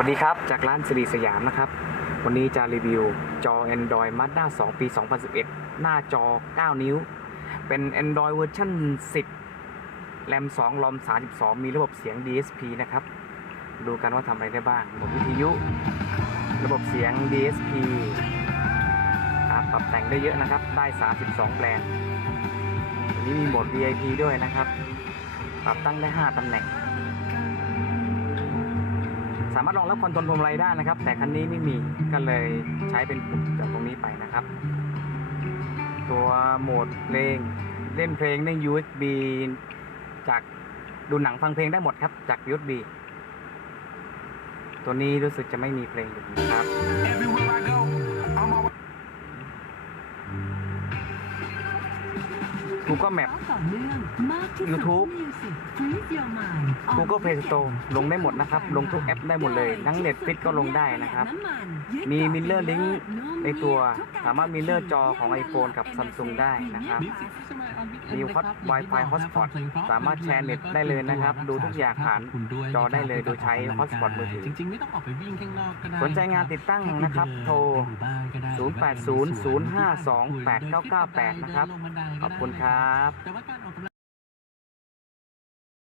วัสดีครับ จากร้านสิริสยามนะครับ วันนี้จะรีวิวจอ Android Mazda 2 ปี 2011 หน้าจอ 9 นิ้ว เป็น Android เวอร์ชัน10 แรม2รอม 32 มีระบบเสียง DSP นะครับ ดูกันว่าทำอะไรได้บ้างระบบวิทยุ ระบบเสียง DSP อ่าปรับแต่งได้เยอะนะครับ ได้ 32 แบรนด์อันนี้มีโหมด VIP ด้วยนะครับ ปรับตั้งได้ 5ตำแหน่ง สามารถรองรับคอนโทรลพวงมาลัยได้นะครับ แต่คันนี้ไม่มีก็เลยใช้เป็นปุ่มจากตรงนี้ไปนะครับ ตัวโหมดเพลงเล่นเพลงใน USB จากดูหนังฟังเพลงได้หมดครับจาก USB ตัวนี้รู้สึกจะไม่มีเพลงอยู่นะครับ Google Map ต่อเนื่องมากที่สุด YouTube Music Freeze Your Mind Google Play Store ลงได้หมดนะครับ ลงทุกแอปได้หมดเลย ทั้ง Netflix ก็ลงได้นะครับ มี Mirror Link ในตัว สามารถ Mirror จอของ iPhone กับ Samsung ได้นะครับ มี Hot Wi-Fi Hotspot สามารถแชร์เน็ตได้เลยนะครับ ดูทุกอย่างผ่านจอได้เลยโดยใช้ Hotspot มือถือจริงๆไม่ต้องออกไปวิ่งข้างนอกก็ได้สนใจงานติดตั้งนะครับ โทร 080 052 8998 นะครับ ขอบคุณครับ